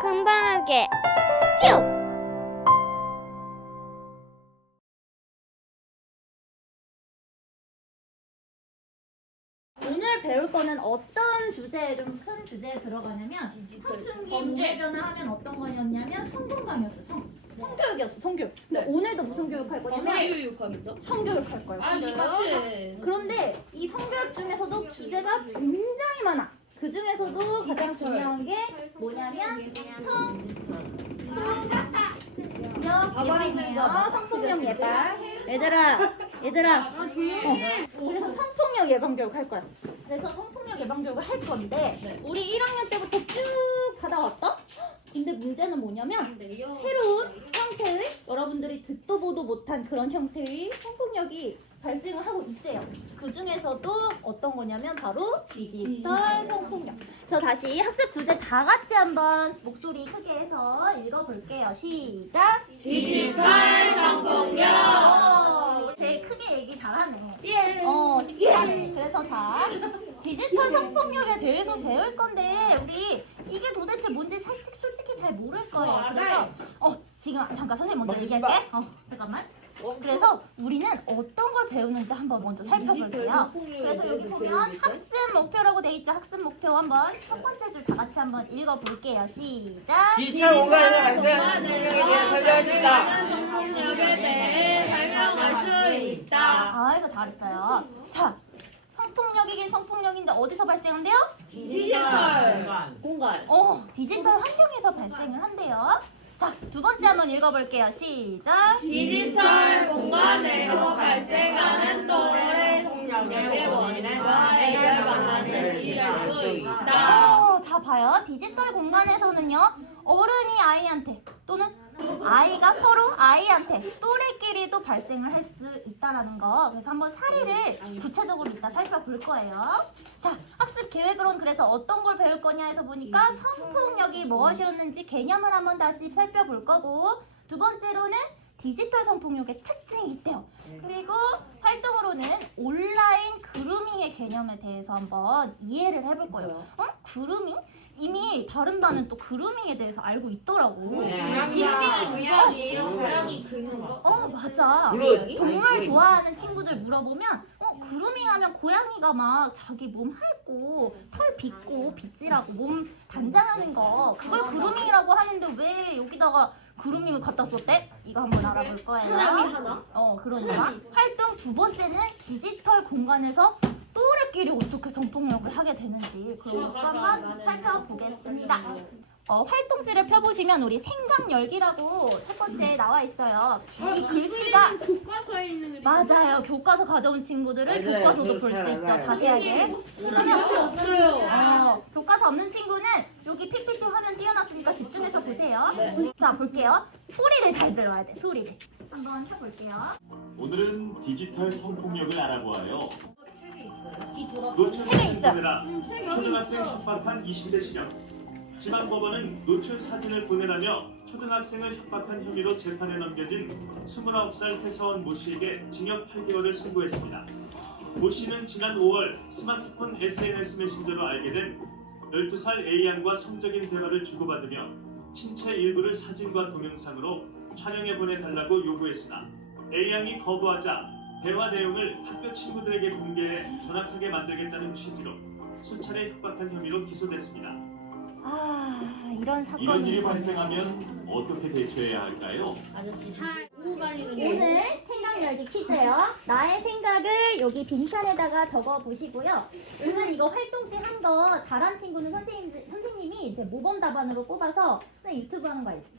건강하게. 오늘 배울 거는 어떤 주제에 좀 큰 주제에 들어가냐면 사춘기 몸의 변화 하면 어떤 거였냐면 성건강이었어 성 성교육이었어 성교육. 근데 오늘도 무슨 교육 할 거냐면 사유육학이죠? 성교육 할 거예요. 아 이거. 사실 그런데 이 성교육 중에서도 주제가 굉장히 많아. 그 중에서도 가장 중요한 게 뭐냐면 성 예방이에요. 성폭력 예방. 얘들아, 얘들아. 어, 그래서 성폭력 예방 교육 할 거야. 그래서 성폭력 예방 교육을 할 건데 우리 1학년 때부터 쭉 받아왔다. 근데 문제는 뭐냐면 새로운 듣도 보도 못한 그런 형태의 성폭력이 발생을 하고 있대요. 그 중에서도 어떤 거냐면 바로 디지털 성폭력. 그래서 다시 학습 주제 다 같이 한번 목소리 크게 해서 읽어볼게요. 시작. 디지털 성폭력 어, 제일 크게 얘기 잘하네. 예. 어, 예. 그래서 자, 디지털 성폭력에 대해서 배울 건데 우리 이게 도대체 뭔지 사실 솔직히 잘 모를 거예요. 그래서 어 지금 잠깐 선생님 먼저 얘기할게. 어 잠깐만. 그래서 우리는 어떤 걸 배우는지 한번 먼저 살펴볼게요. 그래서 여기 보면 학습 목표라고 돼 있죠. 학습 목표 한번 첫 번째 줄 다 같이 한번 읽어볼게요. 시작. 디지털 공간에서 발생하는 성폭력에 대해 설명해준다. 성폭력에 대해 설명할 수 있다 아 이거 잘했어요. 자, 성폭력이긴 성폭력인데 어디서 발생한대요? 디지털 공간 어, 디지털 환경에서 발생을 한대요. 자, 두 번째 한번 읽어볼게요. 시작. 디지털 공간에서 발생하는 또래 성폭력의 원인과 해결 방안을 지을 수 있다 어, 자, 봐요. 디지털 공간에서는요, 어른이 아이한테 또는 아이가 서로 아이한테 또래끼리도 발생을 할 수 있다라는 거. 그래서 한번 사례를 구체적으로 이따 살펴볼 거예요. 자, 학습 계획으로는 그래서 어떤 걸 배울 거냐 해서 보니까 성폭력이 무엇이었는지 개념을 한번 다시 살펴볼 거고, 두 번째로는 디지털 성폭력의 특징이 있대요. 그리고 활동으로는 온라인 그루밍의 개념에 대해서 한번 이해를 해볼 거예요. 어? 그루밍? 이미 다른 반은 또 그루밍에 대해서 알고 있더라고. 이름이 고양이에요 고양이 긁는 거 어 맞아. 그릇. 동물 좋아하는 친구들 물어보면 어 그루밍하면 고양이가 막 자기 몸 핥고 털 빗고 빗질하고 몸 단장하는 거 그걸 그루밍이라고 하는데 왜 여기다가 그루밍을 갖다 썼대? 이거 한번 알아볼 거예요. 사람이 하나? 어 그러니까 활동 두 번째는 디지털 공간에서 또래끼리 어떻게 성폭력을 하게 되는지 것 한번 살펴보겠습니다. 어, 활동지를 펴보시면 우리 생각 열기라고 첫 번째 나와 있어요. 이 글씨가 교과서에 있는 게 맞아요. 교과서 가져온 친구들을 맞아요. 교과서도 그거 볼수잘 있죠. 자세하게. 그러면 없어요 어, 교과서 없는 친구는 여기 PPT 화면 띄워놨으니까 집중 해서 보세요. 자, 볼게요. 소리를 잘 들어야 돼. 소리를. 한번 해볼게요. 오늘은 디지털 성폭력을 알아보아요. 노출 책에 있어. 보내라. 초등학생 협박한 20대 실형. 지방법원은 노출 사진을 보내라며 초등학생을 협박한 혐의로 재판에 넘겨진 29살 회사원 모 씨에게 징역 8개월을 선고했습니다. 모 씨는 지난 5월 스마트폰 SNS 메신저로 알게 된 12살 A양과 성적인 대화를 주고받으며 신체 일부를 사진과 동영상으로 촬영해 보내달라고 요구했으나 A양이 거부하자 대화 내용을 학교 친구들에게 공개해 전학하게 만들겠다는 취지로 수차례 협박한 혐의로 기소됐습니다. 아, 이런 이런 일이 사건이 발생하면 어떻게 대처해야 할까요? 아저씨 잘 다니는 게 오늘 생각 열기 퀴즈예요. 나의 생각을 여기 빈칸에다가 적어 보시고요. 오늘 이거 활동지 한 거 잘한 친구는 선생님 선생님이 이제 모범 답안으로 뽑아서 그냥 유튜브 하는 거 알지?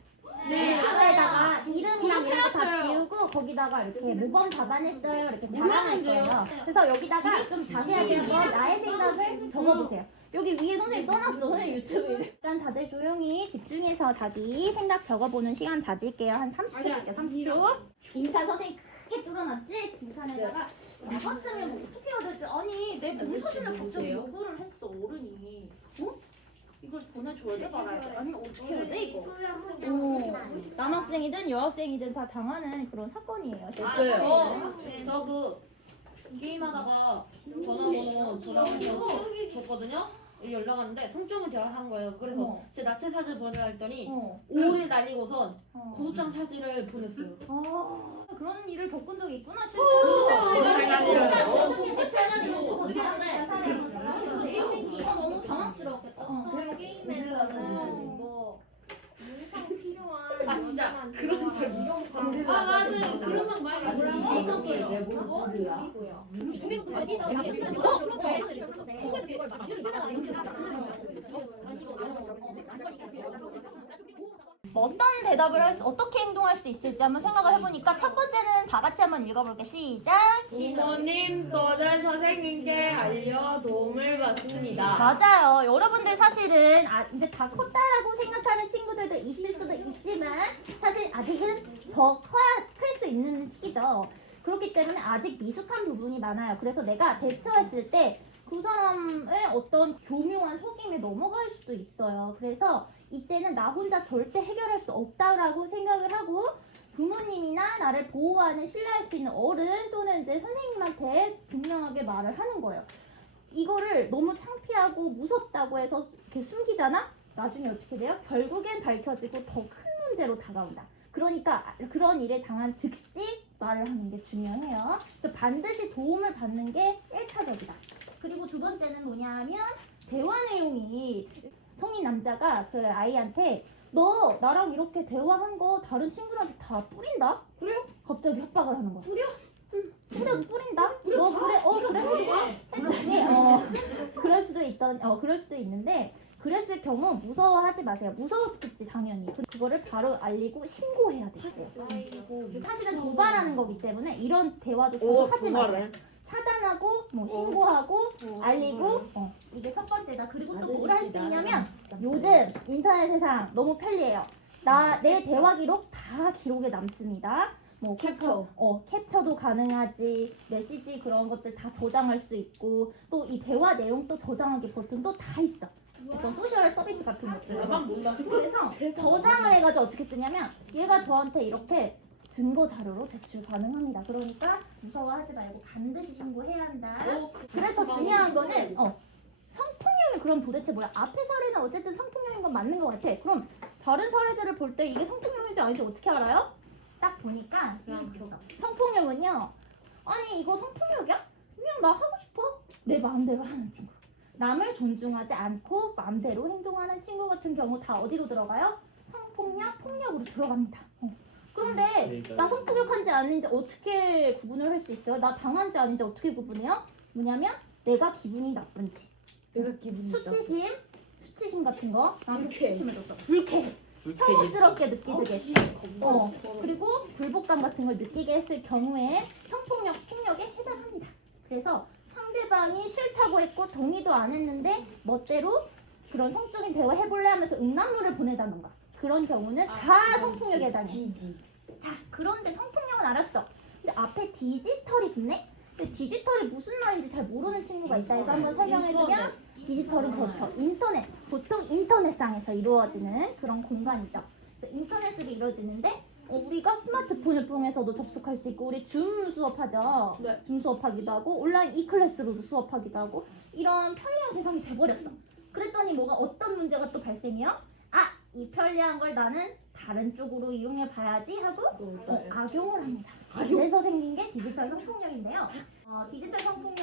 네, 유튜브에다가 이름이랑 이런 거다 구독해놨어요. 지우고 거기다가 이렇게 모범 답안했어요 이렇게 자랑할 거예요. 그래서 여기다가 좀 자세하게 한번 나의 생각을 적어보세요. 여기 위에 선생님 써놨어 선생님 유튜브 일단 다들 조용히 집중해서 자기 생각 적어보는 시간 가질게요 한 30초 줄게요 30초 빈칸 선생님 크게 뚫어놨지? 빈칸에다가 이것쯤에 뭐 어떻게 해야 되지? 아니 내몸 사진을 갑자기 요구를 했어 어른이 어? 이걸 보내줘야 돼 말아야 돼? 아니 어떻게 해야 돼 이거? 어, 남학생이든 여학생이든 다 당하는 그런 사건이에요 됐어요 저그 게임하다가 전화번호 전화번호 줬거든요 연락 왔는데 성적은 대화를 한 거예요. 그래서 어. 제 나체 사진 보내라 했더니 어. 오래 날리고선 어. 고소장 사진을 보냈어요. 아, 그런 일을 겪은 적이 있구나 어, 실제로. 아, 너무 당황스러웠겠다. 어. 어떤 게임에서는 뭐 아, 진짜 그런 적 있어. 아 맞아요 그런 방 많이 있었어요 뭐? 그리고요 어 떤 대답을 할 수, 어떻게 행동할 수 있을지 한번 생각을 해보니까 첫 번째는 다 같이 한번 읽어볼게. 시작. 부모님 또는 선생님께 알려 도움을 받습니다 맞아요. 여러분들 사실은 아, 이제 다 컸다라고 생각하는 친구들도 있을 수도 있지만 사실 아직은 더 커야 클 수 있는 시기죠. 그렇기 때문에 아직 미숙한 부분이 많아요. 그래서 내가 대처했을 때 그 사람의 어떤 교묘한 속임에 넘어갈 수도 있어요. 그래서 이때는 나 혼자 절대 해결할 수 없다라고 생각을 하고 부모님이나 나를 보호하는 신뢰할 수 있는 어른 또는 이제 선생님한테 분명하게 말을 하는 거예요. 이거를 너무 창피하고 무섭다고 해서 이렇게 숨기잖아? 나중에 어떻게 돼요? 결국엔 밝혀지고 더 큰 문제로 다가온다. 그러니까 그런 일에 당한 즉시 말을 하는 게 중요해요. 그래서 반드시 도움을 받는 게 1차적이다. 그리고 두 번째는 뭐냐면 대화 내용이 성인 남자가 그 아이한테 너 나랑 이렇게 대화한 거 다른 친구들한테 다 뿌린다? 그래요? 갑자기 협박을 하는 거야. 뿌려? 응. 근데 뿌린다? 너 그래? 어 그래? 했더니 어 그럴 수도 있던 어 그럴 수도 있는데 그랬을 경우 무서워하지 마세요. 무서웠겠지 당연히. 그- 그거를 바로 알리고 신고해야 돼요. 사실은 도발하는 거기 때문에 이런 대화조차도 하지 마세요. 차단하고 뭐 신고하고 알리고 어, 이게 첫 번째다. 그리고 또 뭘 할 수 있냐면 요즘 인터넷 세상 너무 편리해요. 나 내 대화 기록 다 기록에 남습니다. 뭐 캡처, 어 캡처도 가능하지, 메시지 그런 것들 다 저장할 수 있고 또 이 대화 내용 또 저장하기 버튼도 다 있어. 어떤 소셜 서비스 같은 것들. 나만 몰랐어 그래서 저장을 해가지고 어떻게 쓰냐면 얘가 저한테 이렇게 증거 자료로 제출 가능합니다. 그러니까 무서워하지 말고 반드시 신고해야 한다. 그래서 중요한 거는 어, 성폭력이 그럼 도대체 뭐야? 앞에 사례는 어쨌든 성폭력인 건 맞는 것 같아. 그럼 다른 사례들을 볼 때 이게 성폭력인지 아닌지 어떻게 알아요? 딱 보니까 이렇게 써. 성폭력은요. 아니 이거 성폭력이야? 그냥 나 하고 싶어. 내 마음대로 하는 친구. 남을 존중하지 않고 마음대로 행동하는 친구 같은 경우 다 어디로 들어가요? 성폭력, 폭력으로 들어갑니다. 어. 그런데 나 성폭력한지 아닌지 어떻게 구분을 할 수 있어요? 나 당한지 아닌지 어떻게 구분해요? 뭐냐면 내가 기분이 나쁜지 내가 기분이 수치심, 수치심 같은 거? 나한테 불쾌. 수치심을 줬어 불쾌 혐오스럽게 느끼게. 어. 그리고 불복감 같은 걸 느끼게 했을 경우에 성폭력, 폭력에 해당합니다. 그래서 상대방이 싫다고 했고 동의도 안 했는데 멋대로 그런 성적인 대화 해볼래 하면서 응답물을 보내다던가 그런 경우는 다 성폭력에 해당해요 지지. 자, 그런데 성폭력은 알았어. 근데 앞에 디지털이 붙네? 근데 디지털이 무슨 말인지 잘 모르는 친구가 있다 해서 한번 설명해주면 디지털은 그렇죠. 인터넷. 보통 인터넷상에서 이루어지는 그런 공간이죠. 그래서 인터넷으로 이루어지는데 어, 우리가 스마트폰을 통해서도 접속할 수 있고 우리 줌 수업하죠. 네. 줌 수업하기도 하고 온라인 이클래스로도 수업하기도 하고 이런 편리한 세상이 돼버렸어. 그랬더니 뭐가 어떤 문제가 또 발생해요? 아, 이 편리한 걸 나는 다른 쪽으로 이용해 봐야지 하고 어, 악용을 합니다. 그래서 생긴 게 디지털 성폭력인데요. 어, 디지털 성폭력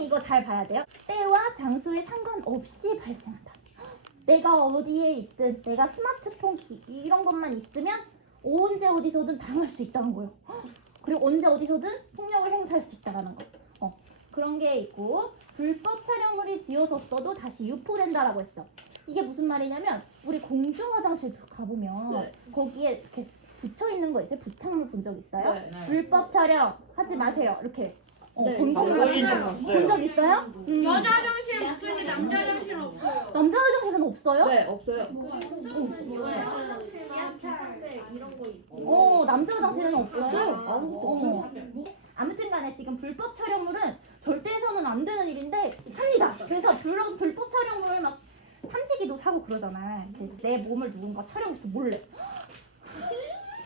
이거 잘 봐야 돼요. 때와 장소에 상관없이 발생한다. 내가 어디에 있든 내가 스마트폰 기, 이런 것만 있으면 언제 어디서든 당할 수 있다는 거예요. 그리고 언제 어디서든 폭력을 행사할 수 있다는 거. 어, 그런 게 있고 불법 촬영물이 지어졌어도 다시 유포된다라고 했어. 이게 무슨 말이냐면 우리 공중 화장실 가보면 네. 거기에 이렇게 붙여 있는 거 있어요? 부착물 본 적 있어요? 네. 불법 촬영 하지 마세요. 이렇게 어, 네. 본적 아, 있어요? 본적 있어요? 음. 여자 화장실 없더니 남자 화장실 없어요 남자 화장실은 없어요? 네 없어요 지하철 이런 거 있고 어, 남자 화장실은 없어요? 아무것도 어. 아무튼 간에 지금 불법 촬영물은 절대 해서는 안 되는 일인데 합니다. 그래서 불, 불법 촬영물 막 탐지기도 사고 그러잖아. 내 몸을 누군가 촬영했어 몰래.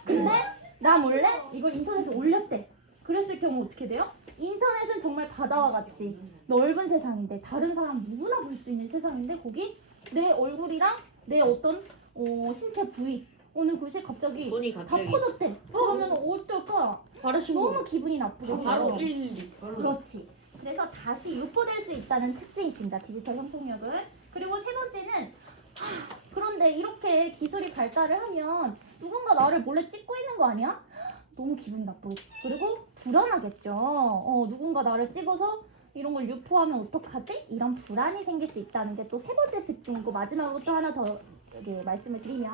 근데 나 몰래 이걸 인터넷에 올렸대. 그랬을 경우 어떻게 돼요? 인터넷은 정말 바다와 같이 넓은 세상인데 다른 사람 누구나 볼 수 있는 세상인데 거기 내 얼굴이랑 내 어떤 어, 신체 부위 어느 곳이 갑자기 손이 다 갑자기 퍼졌대. 그러면 어떨까? 바로 신고. 너무 기분이 나쁘죠. 바로 112. 그렇지. 그래서 다시 유포될 수 있다는 특징이 있습니다. 디지털 성폭력은. 그리고 세 번째는 하, 그런데 이렇게 기술이 발달을 하면 누군가 나를 몰래 찍고 있는 거 아니야? 너무 기분 나쁘겠지. 그리고 불안하겠죠. 어, 누군가 나를 찍어서 이런 걸 유포하면 어떡하지? 이런 불안이 생길 수 있다는 게 또 세 번째 특징이고 마지막으로 또 하나 더 여기 말씀을 드리면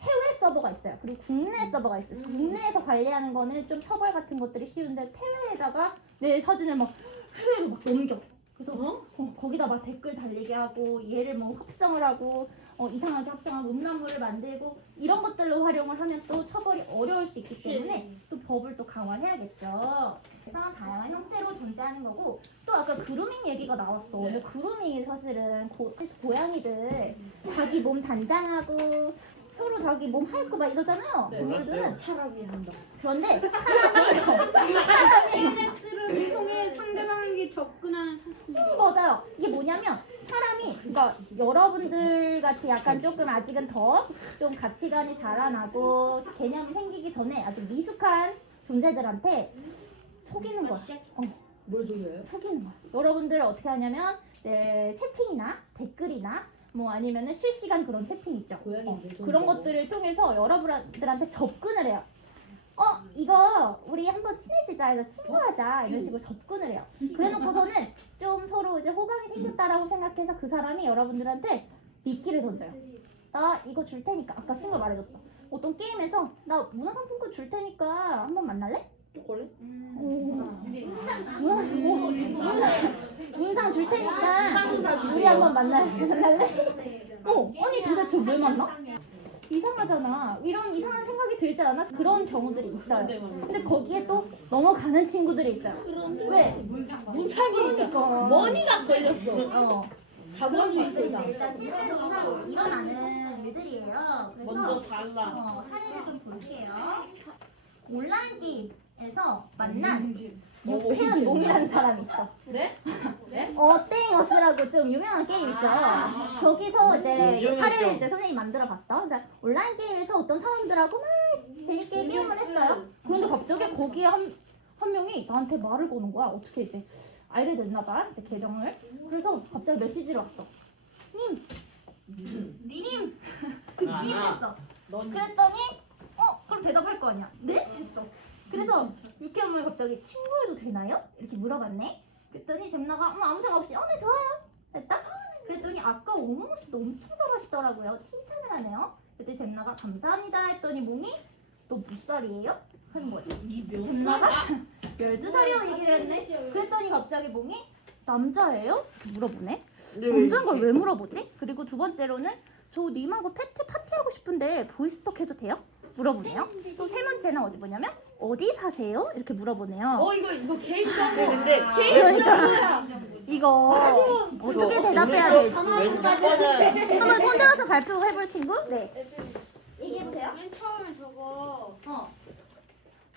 해외 서버가 있어요. 그리고 국내 서버가 있어요. 국내에서 관리하는 거는 좀 처벌 같은 것들이 쉬운데 해외에다가 내 사진을 막 해외로 막 넘겨. 그래서 어, 거기다 막 댓글 달리게 하고 얘를 뭐 합성을 하고 어, 이상하게 합성하고 음란물을 만들고 이런 것들로 활용을 하면 또 처벌이 어려울 수 있기 때문에 또 법을 또 강화해야겠죠. 그래서 다양한 형태로 존재하는 거고 또 아까 그루밍 얘기가 나왔어. 근데 그루밍이 사실은 고, 고양이들 자기 몸 단장하고 혀로 자기 몸 핥고 막 이러잖아요. 네, 동물들은 사람이 한다. 그런데 SNS를 통해 상대방에게 접근하는 상품이죠. 맞아요. 이게 뭐냐면 사람이 그러니까 여러분들 같이 약간 조금 아직은 더 좀 가치관이 자라나고 개념이 생기기 전에 아주 미숙한 존재들한테 속이는 거야. 어, 뭘 소리예요? 속이는 거야. 여러분들 어떻게 하냐면 네, 채팅이나 댓글이나 뭐 아니면은 실시간 그런 채팅 있죠. 고양이 어, 왜 그런? 것들을 통해서 여러분들한테 접근을 해요. 어 이거 우리 한번 친해지자 해서 친구하자 이런 식으로 접근을 해요. 그래놓고서는 좀 서로 이제 호감이 생겼다라고 생각해서 그 사람이 여러분들한테 미끼를 던져요. 나 이거 줄 테니까 아까 친구가 말해줬어. 어떤 게임에서 나 문화상품권 줄 테니까 한번 만날래? 초콜릿? 오. 문화, 오, 문상, 문상 줄 테니까 우리 한번 만날, 만날래? 어, 아니 도대체 왜 만나? 이상하잖아. 이런 이상한 생각이 들지 않아? 그런 경우들이 있어요. 근데 거기에 또 넘어가는 친구들이 있어요. 왜? 그러니까. 머니가 걸렸어. 어. 자본주의자. 일단 실제로 일어나는 일들이에요. 그래서 달라. 어, 사례를 좀 볼게요. 온라인 게임 에서 만난 유쾌한 몽이라는 사람이 있어. 네? 어, 땡어스라고 좀 유명한 게임 있죠. 거기서 이제 요즘은 사례를 좀- 이제 선생님이 만들어 봤어. 그러니까 온라인 게임에서 어떤 사람들하고 막 재밌게 게임을 했어요. 그런데 갑자기 거기에 한, 한 명이 나한테 말을 거는 거야. 어떻게 이제 알게 됐나 봐. 이제 계정을. 그래서 갑자기 메시지를 왔어. 님! 님! 님 했어. 그랬더니 어? 그럼 대답할 거 아니야. 네? 했어. 그래서 유쾌한 말 갑자기 친구해도 되나요? 이렇게 물어봤네. 그랬더니 잼나가 음, 아무 생각 없이 어, 네 좋아요. 했다. 그랬더니 아까 오몽 씨도 엄청 잘하시더라고요. 칭찬을 하네요. 그때 잼나가 감사합니다 했더니 몽이 너 몇 살이에요? 하는 거지. 잼나가 12살이라고 얘기를 했네. 그랬더니 갑자기 몽이 남자예요? 물어보네. 남자인 걸 왜 물어보지? 그리고 두 번째로는 저 님하고 패티 파티하고 싶은데 보이스톡 해도 돼요? 물어보네요. 또 세 번째는 어디 보냐면 어디 사세요? 이렇게 물어보네요. 어 이거 이거 개인 정보. 근데 그러니까 이거 어떻게 대답해야 될지 한번 손들어서 발표해볼 친구? 네. 얘기해보세요. 맨 처음에 저거 어.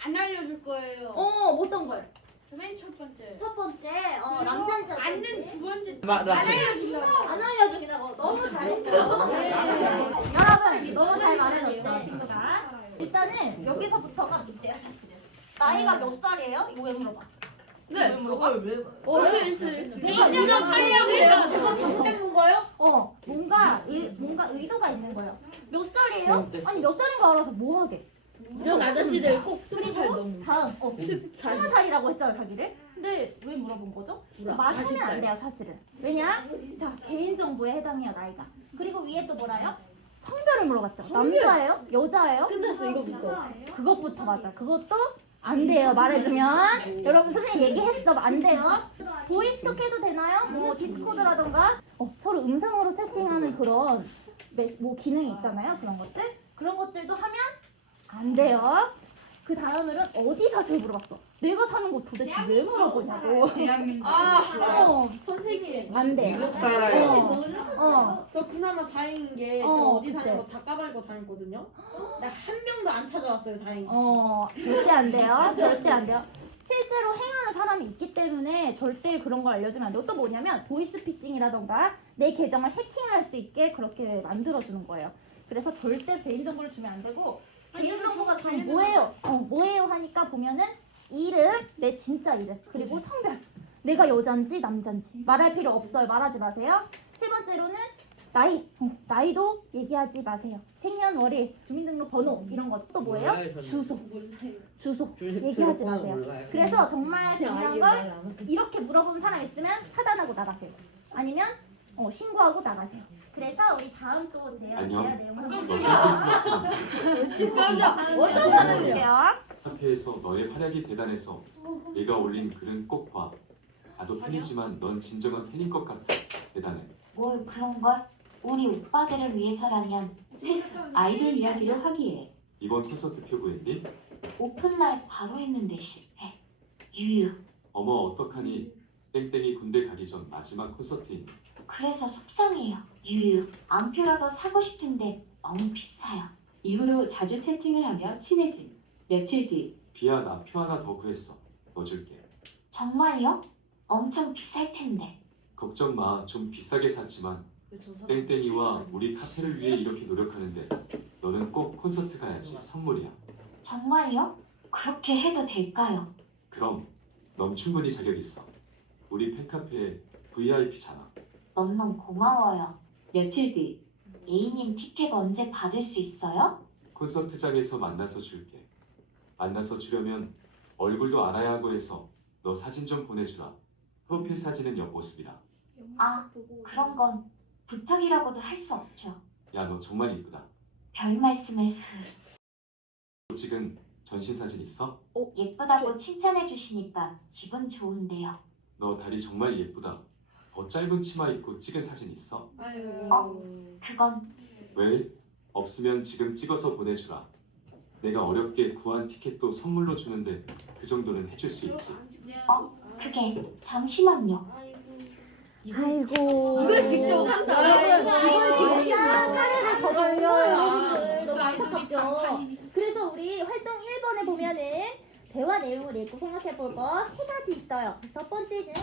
안 알려줄 거예요. 어, 어떤 걸? 맨 첫 번째. 첫 번째, 어, 남자인지 앉는 두 번째. 안 알려준다고. 안 알려주긴 하고 너무 잘했어. 여러분 너무 잘 친구가. 일단은 여기서부터가 문제야 사실은. 나이가 몇 살이에요? 이거 왜 물어봐? 네. 왜? 어 누가 팔려고 해요. 저거 잘못된 건가요? 어, 뭔가 의, 뭔가 의도가 있는 거예요. 몇 살이에요? 아니 몇 살인 거 알아서 뭐 하게? 이런 아저씨들 꼭 스무 살 그리고 넘는. 다음, 어, 스무 살이라고 했잖아 자기를. 근데 왜 물어본 거죠? 말하면 안 돼요 사실은. 왜냐? 자 개인 정보에 해당해요 나이가. 그리고 위에 또 뭐라요? 성별을 물어봤죠. 남자예요? 여자예요? 끝났어 이거부터. 그것부터 맞아. 그것도 안 돼요. 말해주면 여러분 선생님 얘기했어. 안 돼요. 보이스톡 해도 되나요? 뭐 디스코드라던가 어, 서로 음성으로 채팅하는 그런 메시- 뭐 기능이 있잖아요. 그런 것들 그런 것들도 하면 안 돼요. 그 다음으로는 어디 사세요 물어봤어. 내가 사는 곳 도대체 왜 물어보냐고. 아. 어, 선생님. 안 돼. 미국 살아요. 어, 어. 저 그나마 다행인 게 어, 제가 어디 그때. 사냐고 다 까발고 다녔거든요. 나 한 명도 안 찾아왔어요, 다행히. 어, 절대 안 돼요. 절대 안 돼요. 실제로 행하는 사람이 있기 때문에 절대 그런 걸 알려주면 안 되고 또 뭐냐면 보이스피싱이라던가 내 계정을 해킹할 수 있게 그렇게 만들어주는 거예요. 그래서 절대 개인정보를 주면 안 되고 개인정보가 다 뭐예요? 어, 뭐예요 하니까 보면은 이름, 내 진짜 이름, 그리고 성별. 내가 여잔지 남잔지 말할 필요 없어요. 말하지 마세요. 세 번째로는 나이, 어, 나이도 얘기하지 마세요. 생년월일, 주민등록번호 이런 것도 뭐예요? 몰라요, 저는. 주소, 주소 주식 얘기하지 들어보면 마세요. 몰라요. 그래서 정말 중요한 걸 이렇게 물어보는 사람 있으면 차단하고 나가세요. 아니면 어, 신고하고 나가세요. 그래서 우리 다음 또 대화 안녕. 대화 내용을 한번 어떤 사람이야? 볼게요. 카페에서 너의 활약이 대단해서 내가 올린 글은 꼭 봐. 나도 팬이지만 넌 진정한 팬인 것 같아. 대단해. 뭘 그런 걸? 우리 오빠들을 위해서라면 아이돌 이야기로 하기에 이번 콘서트 표 구했니? 오픈날 바로 했는데 실패. 유유. 어머 어떡하니? 땡땡이 군대 가기 전 마지막 콘서트인. 그래서 속상해요. 유유. 안표라도 사고 싶은데 너무 비싸요. 이후로 자주 채팅을 하며 친해짐. 며칠 뒤 비야 나 표 하나 더 구했어. 너 줄게. 정말요? 엄청 비쌀 텐데. 걱정 마. 좀 비싸게 샀지만 땡땡이와 우리 카페를 위해 이렇게 노력하는데 너는 꼭 콘서트 가야지. 선물이야. 정말요? 그렇게 해도 될까요? 그럼 넌 충분히 자격 있어. 우리 팬카페에 VIP잖아. 너무 고마워요. 며칠 뒤 A님 티켓 언제 받을 수 있어요? 콘서트장에서 만나서 줄게. 만나서 주려면 얼굴도 알아야 하고 해서 너 사진 좀 보내주라. 프로필 사진은 옆모습이라. 아, 그런 건 부탁이라고도 할 수 없죠. 야 너 정말 이쁘다. 별 말씀을 너 찍은 전신 사진 있어? 예쁘다고 칭찬해 주시니까 기분 좋은데요. 너 다리 정말 예쁘다. 더 짧은 치마 입고 찍은 사진 있어? 어, 그건 왜? 없으면 지금 찍어서 보내주라. 내가 어렵게 구한 티켓도 선물로 주는데 그 정도는 해줄 수 있지. 어, 그게 잠시만요. 아이고. 이걸 직접 한다. 이걸 진짜 사례를 더 보여요. 아, 너무 안타깝죠. 그래서 우리 활동 1번에 보면은 대화 내용을 읽고 생각해 볼거세 가지 있어요. 첫 번째는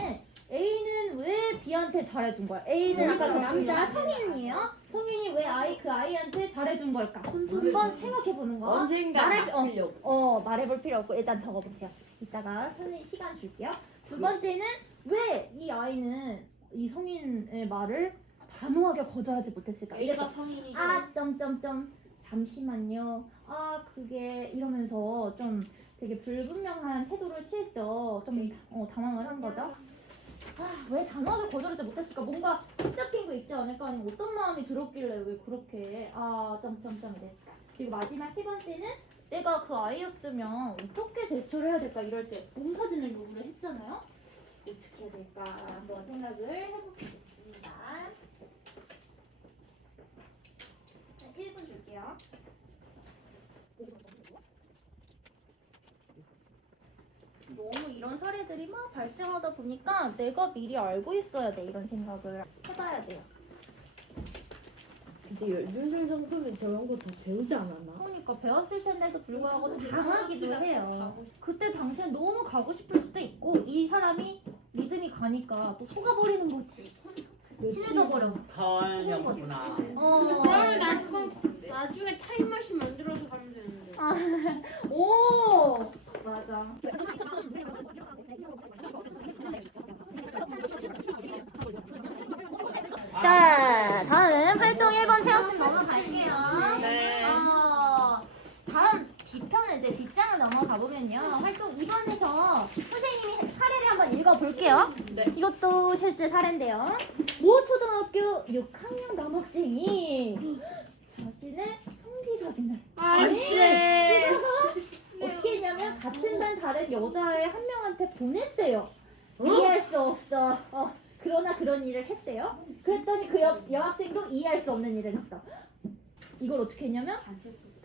A는 왜 B한테 잘해준 거야? A는 아까 그 남자 성인이에요. 성인이 왜 아이 그 아이한테 잘해준 걸까? 한번 생각해 보는 거. 언젠가 말할- 어. 바뀌려고. 어 말해볼 필요 없고 일단 적어보세요. 이따가 선생님 시간 줄게요. 두 번째는 왜 이 아이는 이 성인의 말을 단호하게 거절하지 못했을까? 얘가 성인이죠. 아 점점점 잠시만요. 아 그게 이러면서 좀 되게 불분명한 태도를 취했죠. 좀 어, 당황을 한 거죠. 아, 왜 단호하게 거절하지 못했을까? 뭔가 휘잡힌 거 있지 않을까? 아니면 어떤 마음이 들었길래 왜 그렇게 아 점점점 이랬을까? 그리고 마지막 세 번째는 내가 그 아이였으면 어떻게 대처를 해야 될까 이럴 때 몸 사진을 요구를 했잖아요. 어떻게 해야 될까 한번 생각을 해보겠습니다. 자, 1분 줄게요. 너무 이런 사례들이 막 발생하다 보니까 내가 미리 알고 있어야 돼 이런 생각을 해봐야 돼요. 근데 12살 정도면 저런 거 다 배우지 않았나? 그러니까 배웠을 텐데도 불구하고 당하기도 해요. 그때 당시엔 너무 가고 싶을 수도 있고 이 사람이 믿음이 가니까 또 속아버리는 거지. 친해져 버려서. 털렸구나. 어. 그러면 나 그럼 나중에 타임머신 만들어서 가면 되는데. 오 맞아. 자 다음 활동 1번 체험팀 넘어갈게요. 네. 어, 다음 뒤편은 이제 뒷장을 넘어가 보면요. 활동 2번에서 선생님이 사례를 한번 읽어볼게요. 네. 이것도 실제 사례인데요. 모 초등학교 6학년 남학생이 자신의 성기 사진을 네. 어떻게 했냐면 같은 반 다른 여자애 한 명한테 보냈대요. 이해할 수 없어. 어, 그러나 그런 일을 했대요. 그랬더니 그 여, 여학생도 이해할 수 없는 일을 했어. 이걸 어떻게 했냐면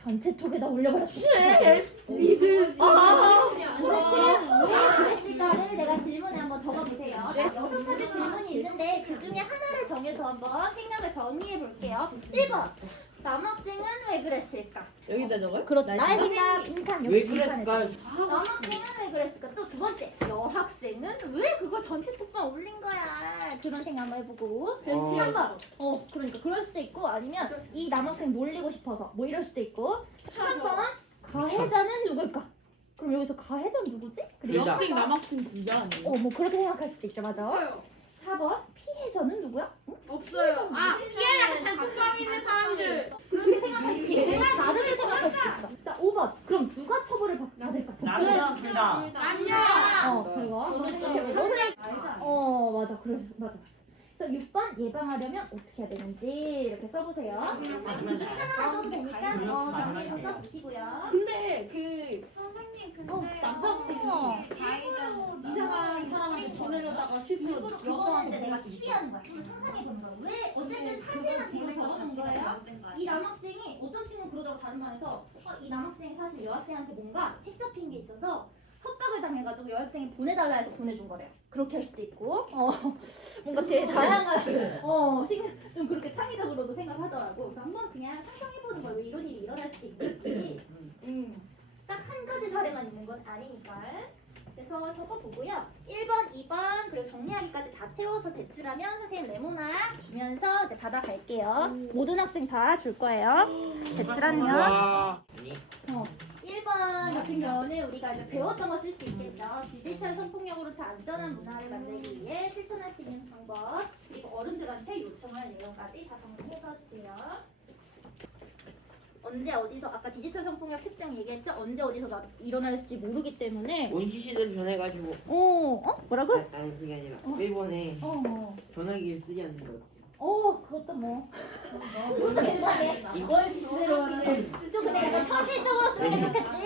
단체 톡에다 올려버렸어. 믿을 수 도대체 왜 그랬을까를 내가 질문에 한번 적어보세요. 여섯 가지 질문이 있는데 그 중에 하나를 정해서 한번 생각을 정리해 볼게요. 1번 남학생은 왜 그랬을까? 여기다 적어요? 그렇지. 나의 생각 빈칸 여기 왜 빈칸에 그랬을까요? 남학생은 왜 그랬을까? 또 두 번째, 여학생은 왜 그걸 전체 톡방 올린 거야? 그런 생각 한번 해보고. 어. 한번. 어, 그러니까 그럴 수도 있고 아니면 이 남학생 놀리고 싶어서 뭐 이럴 수도 있고. 3번, 가해자는 누굴까? 그럼 여기서 가해자는 누구지? 그리고. 여학생 남학생 둘다 아니에요? 어, 뭐 그렇게 생각할 수도 있죠, 맞아. 없어요. 4번, 피해자는 누구야? 응? 없어요. 아 단톡방 있는 사람들. 그렇게 생각할 수도 있고 다르게 생각할 수도 있어. 자, 5번, 그럼 누가 처벌을 받- 받을까? 남자 둘다. 남녀. 어, 그리고 저도 생각해보고 그냥 어, 맞아, 그래, 맞아. 그래서 6번 예방하려면 어떻게 해야 되는지 이렇게 써보세요. 하나만 써도 되니까 어, 정리해서 써주시고요. 근데 그 선생님 근데 어, 남자 학생이 가해자. 보내려다가 실수로 일부러 그거는 내가 시비하는 거야. 한번 상상해보는 거야. 왜 어쨌든 사진만 찍어서 넣는 거예요? 이 남학생이 어떤 친구 그러다가 다른 반에서 어, 이 남학생이 사실 여학생한테 뭔가 책 잡힌 게 있어서 협박을 당해가지고 여학생이 보내달라 해서 보내준 거래요. 그렇게 할 수도 있고, 어, 뭔가 되게 다양한, 어, 신- 좀 그렇게 창의적으로도 생각하더라고. 그래서 한번 그냥 상상해보는 거야. 왜 이런 일이 일어날 수도 있는지. 음, 딱 한 가지 사례만 있는 건 아니니까. 그래서 적어보고요. 1번, 2번, 그리고 정리하기까지 다 채워서 제출하면 선생님 네모나 주면서 이제 받아갈게요. 모든 학생 다 줄 거예요. 제출하면. 와. 1번 같은 경우는 우리가 이제 배웠던 거 쓸 수 있겠죠. 디지털 성폭력으로부터 안전한 문화를 만들기 위해 실천할 수 있는 방법, 그리고 어른들한테 요청할 내용까지 다 정리해서 주세요. 언제 어디서 아까 디지털 성폭력 특징 얘기했죠? 언제 어디서 나, 일어날지 모르기 때문에 원시 시대로 변해가지고. 어, 어? 뭐라고? 아, 아니 그게 아니라 일본에 어, 어, 전화기를 쓰지 않는 거. 어, 그것도 뭐. 그것도 괜찮네. 원시 시대로. 좀 근데 약간 현실적으로 쓰는 게 좋겠지?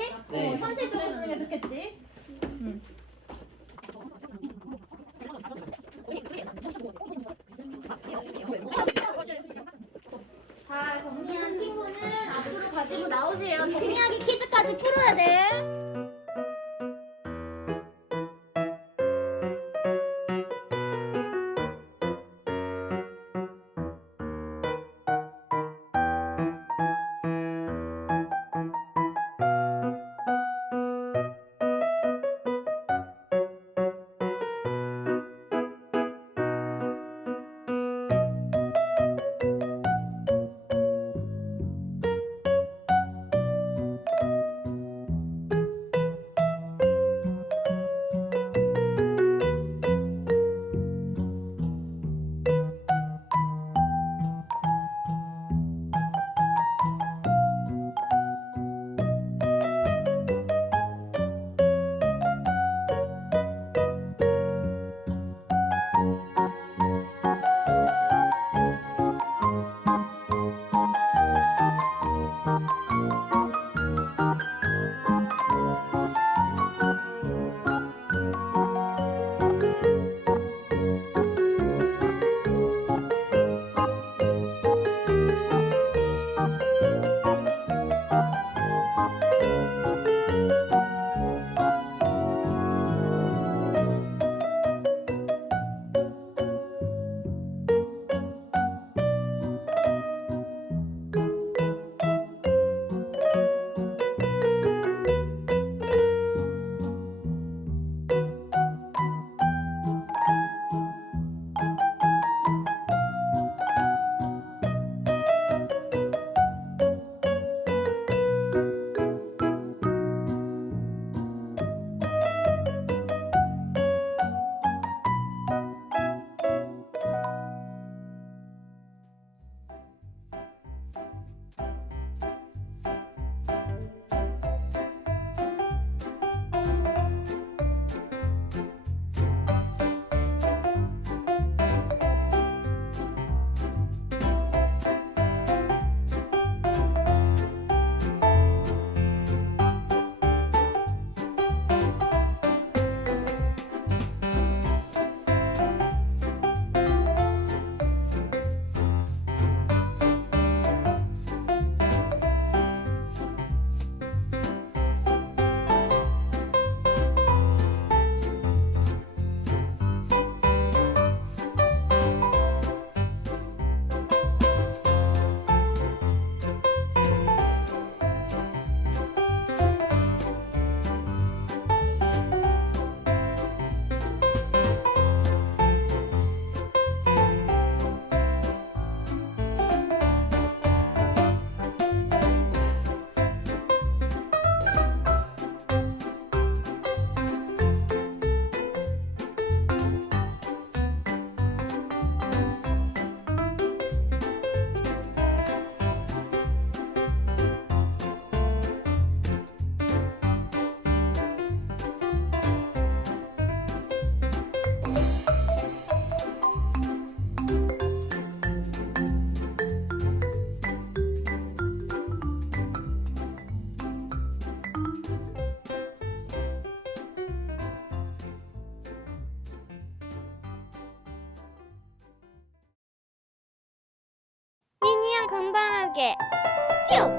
건강하게 뿅!